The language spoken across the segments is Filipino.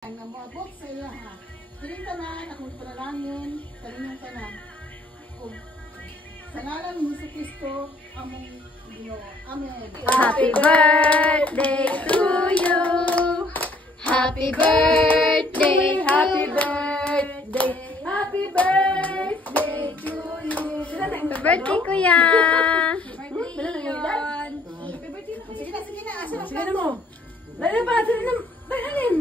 Ang namabot sa iya ha. Piling ka na, akong panalangin, kalinong ka na. Kung sa ngalan ni Hesus Kristo, among Ginoo. Amen. Happy birthday to you. Happy birthday, happy birthday, happy birthday to you. Happy birthday, kuya. Happy birthday na. Sige na, sige na. Sige na mo. Dali na ba? Dali na. Bayanin.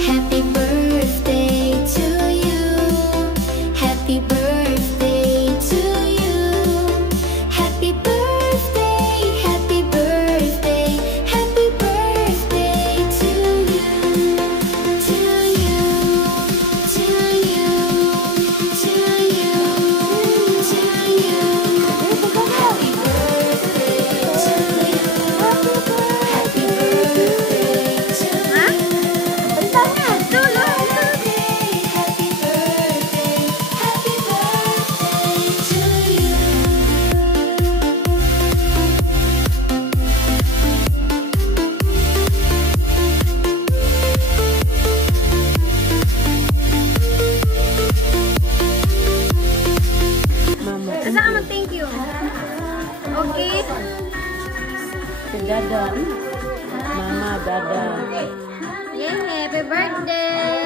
Happy birthday to you. Happy birthday to you. Happy birthday, happy birthday, happy birthday to you. To you, to you, to you, to you. Happy birthday to you. Happy birthday to you. Kasama, thank you. Okay. Si Dada. Mama, Dada. Yay, happy birthday.